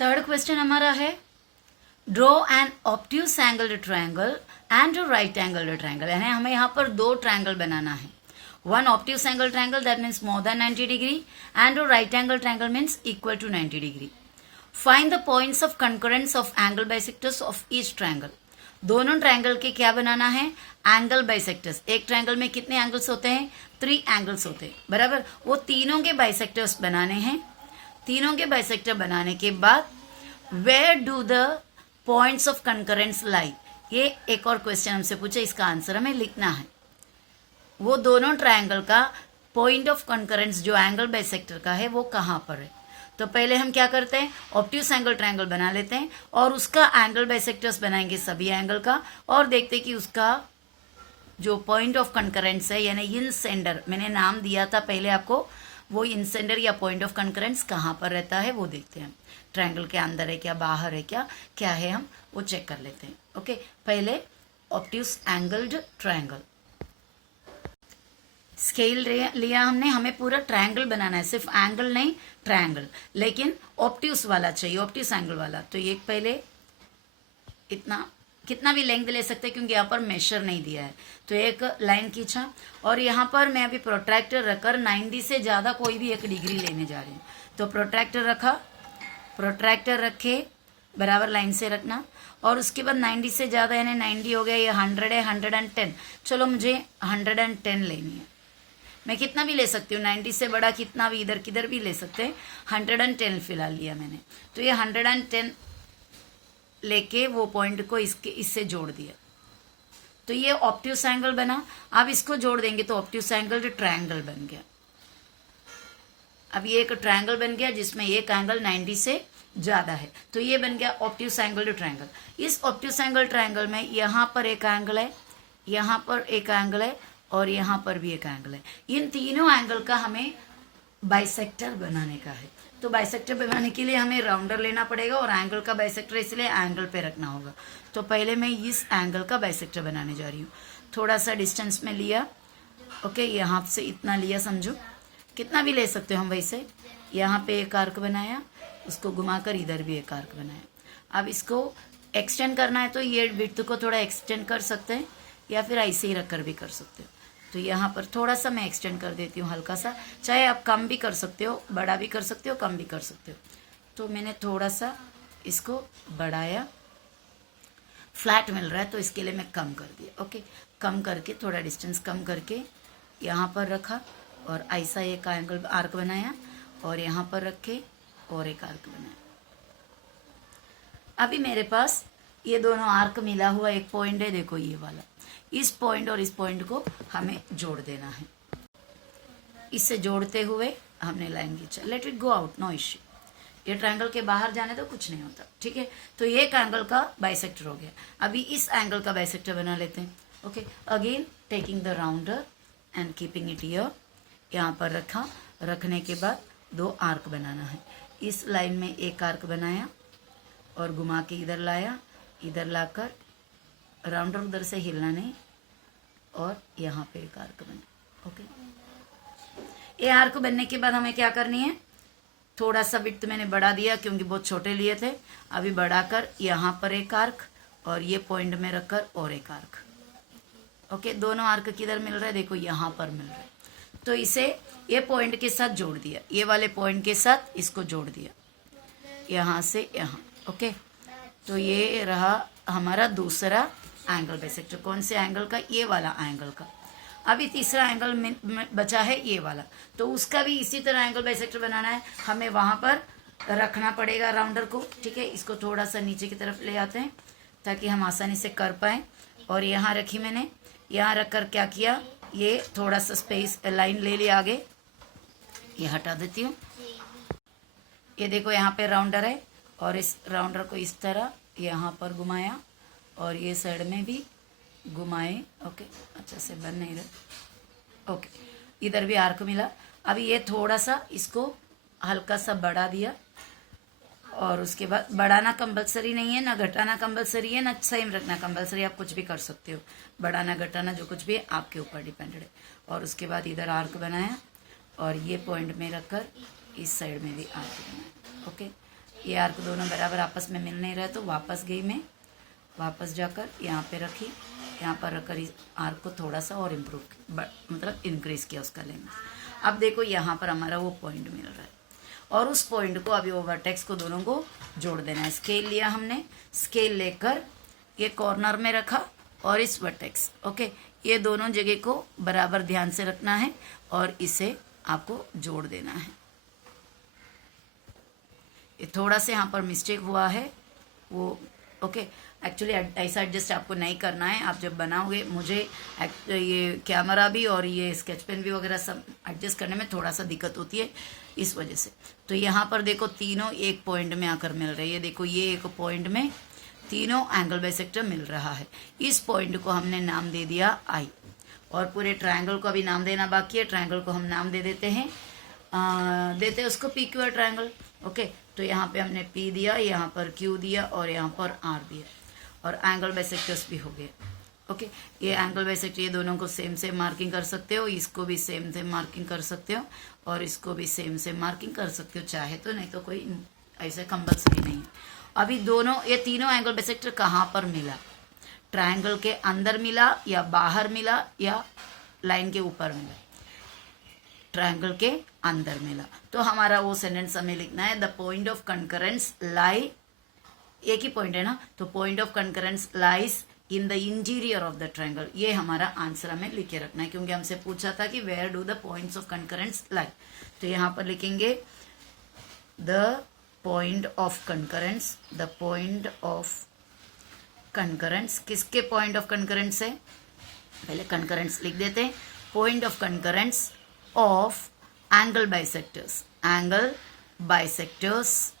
Third question हमारा है draw an obtuse angled triangle and a right angled triangle, यानी हमें यहाँ पर दो ट्रायंगल बनाना है. One obtuse angle triangle that means more than 90 degree and a right angle triangle means equal to 90 degree. Find the points of concurrence of angle bisectors of each triangle. दोनों triangle के क्या बनाना है? Angle bisectors. एक triangle में कितने angles होते हैं? 3 angles होते हैं, बराबर. वो तीनों के बाइसेक्टर्स बनाने हैं. तीनों के बाइसेक्टर बनाने के बाद where do the points of concurrence lie, ये एक और क्वेश्चन हमसे पूछे, इसका आंसर हमें लिखना है. वो दोनों ट्रायंगल का पॉइंट ऑफ कंकरेंस जो एंगल बाइसेक्टर का है वो कहाँ पर है. तो पहले हम क्या करते हैं, ऑब्ट्यूज एंगल ट्रायंगल बना लेते हैं और उसका एंगल बाइसेक्टर्स बनाएंगे सभी एंगल का, और देखते हैं कि उसका जो पॉइंट ऑफ कंकरेंस है यानी इंसेंडर, मैंने नाम दिया था पहले आपको, वो इंसेंडर या पॉइंट ऑफ कंकरेंस कहाँ पर रहता है वो देखते हैं. ट्रायंगल के अंदर है क्या, बाहर है क्या, क्या है, हम वो चेक कर लेते हैं. ओके, पहले ऑब्ट्यूज एंगल्ड ट्रायंगल. स्केल लिया हमने, हमें पूरा ट्रायंगल बनाना है, सिर्फ एंगल नहीं ट्रायंगल, लेकिन ऑब्ट्यूज वाला चाहिए, ऑब्ट्यूज एंगल वाला. तो ये पहले इतना, कितना भी लेंथ ले सकते हैं क्योंकि यहाँ पर मेजर नहीं दिया है. तो एक लाइन खींचा और यहाँ पर मैं अभी प्रोट्रैक्टर रखकर 90 से ज़्यादा कोई भी एक डिग्री लेने जा रही हूँ. तो प्रोट्रैक्टर रखा, प्रोट्रैक्टर रखे, बराबर लाइन से रखना, और उसके बाद 90 से ज़्यादा यानी 90 हो गया, ये 100 है, 110. चलो मुझे 110 लेनी है. मैं कितना भी ले सकती हूँ, 90 से बड़ा कितना भी इधर किधर भी ले सकते हैं. 110 फिलहाल लिया मैंने. तो ये 110 लेके वो पॉइंट को इससे जोड़ दिया. तो ये ऑब्ट्यूज एंगल बना. अब इसको जोड़ देंगे तो ऑब्ट्यूज एंगल ट्रायंगल बन गया. अब ये एक ट्रायंगल बन गया जिसमें एक एंगल 90 से ज्यादा है. तो ये बन गया ऑब्ट्यूज एंगल ट्रायंगल. इस ऑब्ट्यूज एंगल ट्रायंगल में यहाँ पर एक एंगल है, यहाँ पर एक एंगल है और यहाँ पर भी एक एंगल है. इन तीनों एंगल का हमें बाइसेक्टर बनाने का है. तो बाइसेक्टर बनाने के लिए हमें राउंडर लेना पड़ेगा और एंगल का बाइसेक्टर इसलिए एंगल पे रखना होगा. तो पहले मैं इस एंगल का बाइसेक्टर बनाने जा रही हूँ. थोड़ा सा डिस्टेंस में लिया, ओके, यहाँ से इतना लिया, समझो कितना भी ले सकते हो हम. वैसे यहाँ पे एक आर्क बनाया, उसको घुमाकर इधर भी एक आर्क बनाया. अब इसको एक्सटेंड करना है तो ये विड्थ को थोड़ा एक्सटेंड कर सकते हैं या फिर ऐसे ही रखकर भी कर सकते हो. तो यहाँ पर थोड़ा सा मैं एक्सटेंड कर देती हूँ, हल्का सा. चाहे आप कम भी कर सकते हो, बड़ा भी कर सकते हो, कम भी कर सकते हो. तो मैंने थोड़ा सा इसको बढ़ाया, फ्लैट मिल रहा है तो इसके लिए मैं कम कर दिया. ओके, कम करके थोड़ा डिस्टेंस कम करके यहाँ पर रखा और ऐसा एक एंगल आर्क बनाया और यहाँ पर रखे और एक आर्क बनाया. अभी मेरे पास ये दोनों आर्क मिला हुआ एक पॉइंट है, देखो ये वाला. इस पॉइंट और इस पॉइंट को हमें जोड़ देना है. इससे जोड़ते हुए हमने लाइन खींचा. Let it go out, no issue. ये ट्रायंगल के बाहर जाने तो कुछ नहीं होता, ठीक है. तो ये एक एंगल का बाइसेक्टर हो गया. अभी इस एंगल का बाइसेक्टर बना लेते हैं. Okay, again taking the rounder and keeping it here. यहाँ पर रखा, रखने के बाद दो आर्क बनाना है. इस लाइन में एक आर्क बनाया और घुमा के इधर लाया, इधर लाकर राउंडर उधर से हिलना नहीं, और यहाँ पे एक आर्क बना. ओके, ये आर्क बनने के बाद हमें क्या करनी है, थोड़ा सा विड्थ मैंने बढ़ा दिया क्योंकि बहुत छोटे लिए थे. अभी बढ़ाकर यहाँ पर एक आर्क और ये पॉइंट में रखकर और एक आर्क. ओके, दोनों आर्क किधर मिल रहा है, देखो यहाँ पर मिल रहा है. तो इसे ये पॉइंट के साथ जोड़ दिया, ये वाले पॉइंट के साथ इसको जोड़ दिया, यहाँ से यहाँ. ओके, तो ये रहा हमारा दूसरा एंगल बाइसेक्टर. कौन से एंगल का? ये वाला एंगल का. अभी तीसरा एंगल में बचा है ये वाला, तो उसका भी इसी तरह एंगल बाइसेक्टर बनाना है. हमें वहां पर रखना पड़ेगा राउंडर को, ठीक है. इसको थोड़ा सा नीचे की तरफ ले आते हैं ताकि हम आसानी से कर पाए. और यहाँ रखी मैंने, यहाँ रखकर क्या किया, ये थोड़ा सा स्पेस लाइन ले लिया आगे, ये हटा देती हूँ. ये देखो यहाँ पे राउंडर है और इस राउंडर को इस तरह यहाँ पर घुमाया और ये साइड में भी घुमाए. ओके, अच्छा से बन नहीं रहा. ओके, इधर भी आर्क मिला. अभी ये थोड़ा सा इसको हल्का सा बढ़ा दिया और उसके बाद बढ़ाना कंपलसरी नहीं है, ना घटाना कंपलसरी है, ना सेम रखना कंपलसरी. आप कुछ भी कर सकते हो, बढ़ाना घटाना जो कुछ भी है आपके ऊपर डिपेंडेड है. और उसके बाद इधर आर्क बनाया और ये पॉइंट में रखकर इस साइड में भी आर्क बनाया. ओके, ये आर्क दोनों बराबर आपस में मिल नहीं रहे, तो वापस गई मैं, वापस जाकर यहाँ पे रखी, यहाँ पर रखकर इस आर्क को थोड़ा सा और इम्प्रूव मतलब इंक्रीज किया उसका लेंथ। अब देखो यहाँ पर हमारा वो पॉइंट मिल रहा है, और उस पॉइंट को अभी वो वर्टेक्स को दोनों को जोड़ देना है। स्केल लिया हमने, स्केल लेकर ये कॉर्नर में रखा और इस वर्टेक्स, ओके, ये दोनों जगह को बराबर ध्यान से रखना है और इसे आपको जोड़ देना है। ये थोड़ा सा यहाँ पर मिस्टेक हुआ है वो, ओके, एक्चुअली ऐसा एडजस्ट आपको नहीं करना है। आप जब बनाओगे, मुझे ये कैमरा भी और ये स्केच पेन भी वगैरह सब एडजस्ट करने में थोड़ा सा दिक्कत होती है, इस वजह से। तो यहाँ पर देखो तीनों एक पॉइंट में आकर मिल रही है। देखो ये एक पॉइंट में तीनों एंगल बाइसेक्टर मिल रहा है। इस पॉइंट को हमने नाम दे दिया आई, और पूरे ट्रायंगल को अभी नाम देना बाकी है। ट्रायंगल को हम नाम दे देते हैं, देते हैं उसको P Q R triangle, okay. तो यहाँ पे हमने पी दिया, यहाँ पर क्यू दिया और यहाँ पर आर दिया, और एंगल बाइसेक्टर्स भी हो गए, ओके। ये एंगल बाइसेक्टर, ये दोनों को सेम सेम मार्किंग कर सकते हो, इसको भी सेम सेम मार्किंग कर सकते हो और इसको भी सेम सेम मार्किंग कर सकते हो चाहे तो, नहीं तो कोई ऐसे कंपल्सरी नहीं है। अभी दोनों, ये तीनों एंगल बाइसेक्टर कहाँ पर मिला? ट्रायंगल के अंदर मिला या बाहर मिला या लाइन के ऊपर मिला? ट्रायंगल के अंदर मिला। तो हमारा वो सेंटेंस हमें लिखना है, द पॉइंट ऑफ कंकरेंस लाई, एक ही पॉइंट है ना, तो point of concurrence lies in the interior of the triangle. ये हमारा आंसर हमें लिख के रखना है, क्योंकि हमसे पूछा था कि where do the points of concurrence lie. तो यहाँ पर लिखेंगे the point of concurrence, the point of concurrence, किसके पॉइंट ऑफ कंकरेंस है? पहले कंकरेंस लिख देते हैं। Point of concurrence of angle bisectors, angle bisectors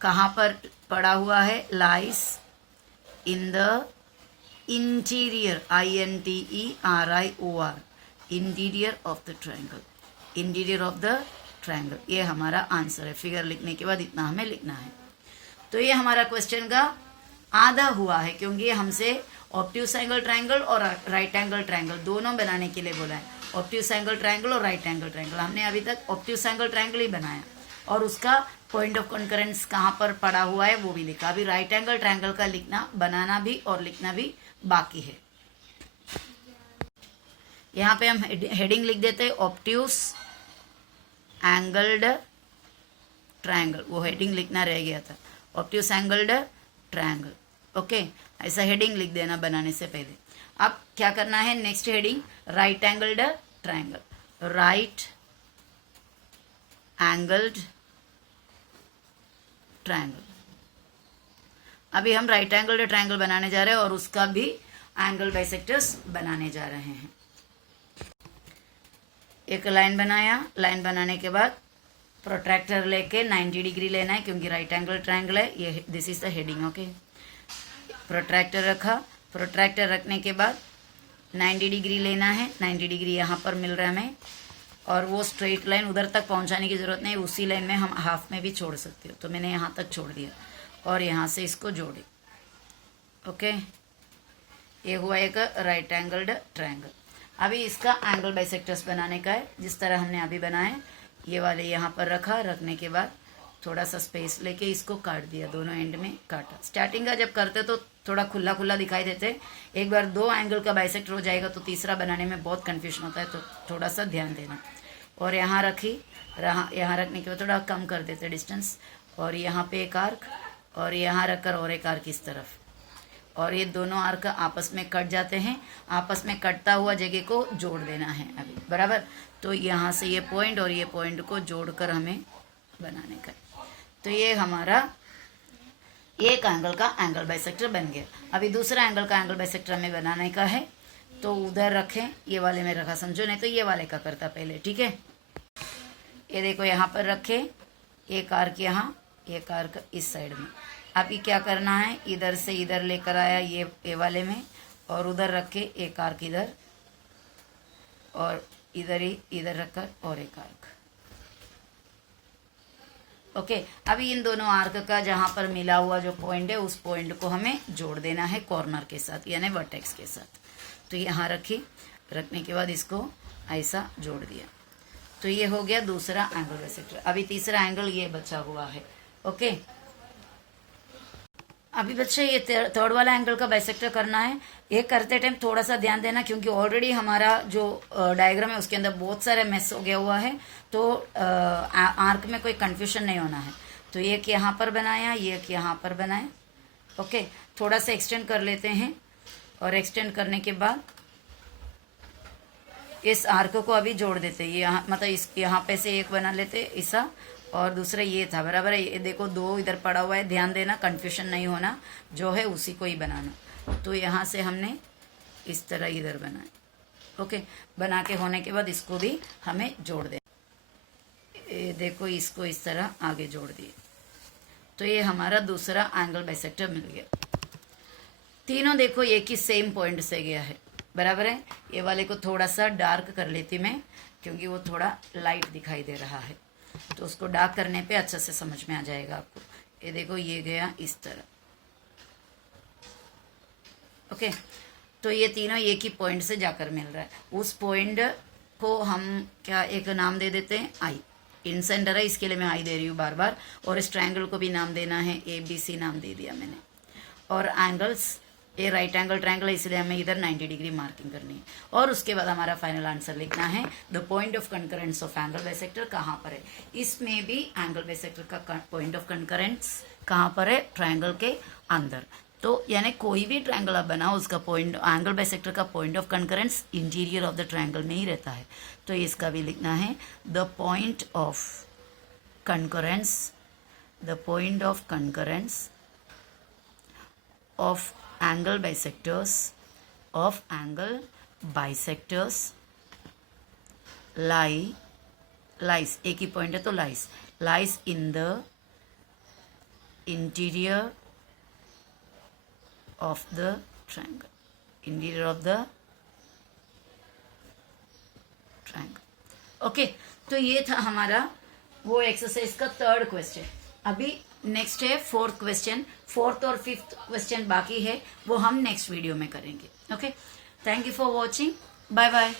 कहाँ पर पड़ा हुआ है? Lies in the interior, INTERIOR, interior of the triangle, interior of the triangle. ये हमारा आंसर है। फिगर लिखने के बाद इतना हमें लिखना है। तो ये हमारा क्वेश्चन का आधा हुआ है, क्योंकि हमसे ऑब्ट्यूस एंगल ट्रायंगल और राइट एंगल ट्रायंगल दोनों बनाने के लिए बोला है। ऑब्ट्यूस एंगल ट्रायंगल और राइट एंगल ट्रायंगल, हमने अभी तक ऑब्ट्यूस एंगल ट्रायंगल ही बनाया और उसका पॉइंट ऑफ कंकरेंस कहाँ पर पड़ा हुआ है वो भी लिखा। अभी राइट एंगल ट्रायंगल का लिखना, बनाना भी और लिखना भी बाकी है। यहाँ पे हम हेडिंग लिख देते हैं, ऑब्ट्यूस एंगल्ड ट्रायंगल, वो हेडिंग लिखना रह गया था, ऑब्ट्यूस एंगल्ड ट्रायंगल, ओके। ऐसा हेडिंग लिख देना बनाने से पहले। अब क्या करना है? Next heading, right angled triangle, right angled triangle. अभी हम राइट एंगल्ड ट्रायंगल बनाने जा रहे हैं और उसका भी एंगल बाइसेक्टर्स बनाने जा रहे हैं। एक लाइन बनाया, लाइन बनाने के बाद प्रोट्रैक्टर लेके 90 डिग्री लेना है, क्योंकि राइट एंगल ट्रायंगल है ये। This is the heading, okay. Protractor रखा, प्रोट्रैक्टर रखने के बाद 90 डिग्री लेना है। 90 डिग्री यहाँ पर मिल रहा है हमें, और वो स्ट्रेट लाइन उधर तक पहुँचाने की ज़रूरत नहीं, उसी लाइन में हम हाफ में भी छोड़ सकते हो। तो मैंने यहाँ तक छोड़ दिया और यहाँ से इसको जोड़े, ओके। ये हुआ एक राइट एंगल्ड ट्रायंगल। अभी इसका एंगल बाइसेक्टर्स बनाने का है, जिस तरह हमने अभी बनाए। ये वाले यहाँ पर रखा, रखने के बाद थोड़ा सा स्पेस लेके इसको काट दिया, दोनों एंड में काटा। स्टार्टिंग का जब करते तो थोड़ा खुला खुला दिखाई देते, एक बार दो एंगल का बाइसेक्टर हो जाएगा तो तीसरा बनाने में बहुत कन्फ्यूजन होता है, तो थोड़ा सा ध्यान देना। और यहाँ रखी, यहाँ रखने के बाद थोड़ा कम कर देते डिस्टेंस, और यहाँ पे एक आर्क, और यहाँ रखकर और एक आर्क इस तरफ, और ये दोनों आर्क आपस में कट जाते हैं। आपस में कटता हुआ जगह को जोड़ देना है अभी, बराबर। तो यहाँ से ये पॉइंट और ये पॉइंट को जोड़कर हमें बनाने का। तो ये हमारा एक एंगल का एंगल बाइसेक्टर बन गया। अभी दूसरा एंगल का एंगल बाइसेक्टर हमें बनाने का है, तो उधर रखें, ये वाले में रखा समझो, नहीं तो ये वाले का करता पहले, ठीक है। ये देखो यहाँ पर रखे, एक आर्क यहाँ, एक आर्क इस साइड में। अभी क्या करना है, इधर से इधर लेकर आया ये वाले में, और उधर रखे एक आर्क इधर, और इधर ही इधर रखकर और एक आर्क, ओके। अभी इन दोनों आर्क का जहाँ पर मिला हुआ जो पॉइंट है, उस पॉइंट को हमें जोड़ देना है कॉर्नर के साथ, यानी वर्टेक्स के साथ। तो यहाँ रखी, रखने के बाद इसको ऐसा जोड़ दिया। तो ये हो गया दूसरा एंगल बाइसेक्टर। अभी तीसरा एंगल ये बचा हुआ है, ओके, अभी बच्चे ये थर्ड वाला एंगल का बाइसेक्टर करना है। ये करते टाइम थोड़ा सा ध्यान देना, क्योंकि ऑलरेडी हमारा जो डायग्राम है उसके अंदर बहुत सारे मेस हो गया हुआ है, तो आर्क में कोई कंफ्यूजन नहीं होना है। तो ये एक यहाँ पर बनाया, ये एक यहाँ पर बनाया। ओके, थोड़ा सा एक्सटेंड कर लेते हैं, और एक्सटेंड करने के बाद इस आर्क को अभी जोड़ देते हैं। ये यहाँ मतलब इस यहाँ पे से एक बना लेते ऐसा, और दूसरा ये था, बराबर है। ये देखो दो इधर पड़ा हुआ है, ध्यान देना, कंफ्यूजन नहीं होना, जो है उसी को ही बनाना। तो यहाँ से हमने इस तरह इधर बनाया। ओके, बना के होने के बाद इसको भी हमें जोड़ देना। ये देखो इसको इस तरह आगे जोड़ दिए, तो ये हमारा दूसरा एंगल बाइसेक्टर मिल गया। तीनों देखो एक ही सेम पॉइंट से गया है, बराबर है। ये वाले को थोड़ा सा डार्क कर लेती मैं, क्योंकि वो थोड़ा लाइट दिखाई दे रहा है, तो उसको डार्क करने पे अच्छा से समझ में आ जाएगा आपको। ये देखो ये गया इस तरह। ओके, तो ये तीनों एक ही पॉइंट से जाकर मिल रहा है। उस पॉइंट को हम क्या एक नाम दे देते हैं, आई। इन सेंटर है, इसके लिए मैं आई दे रही हूँ बार बार। और इस ट्रायंगल को भी नाम देना है, ABC नाम दे दिया मैंने। और एंगल्स, ये राइट एंगल ट्रायंगल है, इसलिए हमें इधर 90 डिग्री मार्किंग करनी है। और उसके बाद हमारा फाइनल आंसर लिखना है, the point of concurrence of angle bisector कहाँ पर है। इसमें भी एंगल बाइसेक्टर का पॉइंट ऑफ कंकरेंस कहाँ पर है, ट्रायंगल के अंदर। तो यानी कोई भी ट्रायंगल आप बनाओ, उसका पॉइंट एंगल बाइसेक्टर का point of concurrence interior of the triangle में ही रहता है। तो इसका भी लिखना है, the point of concurrence, the point of concurrence of angle bisectors lies एक ही पॉइंट है तो lies in the interior of the triangle, interior of the triangle। Okay, तो ये था हमारा वो एक्सरसाइज का थर्ड क्वेश्चन। अभी नेक्स्ट है फोर्थ क्वेश्चन। फोर्थ और फिफ्थ क्वेश्चन बाकी है, वो हम नेक्स्ट वीडियो में करेंगे। Okay, thank you for watching, bye bye.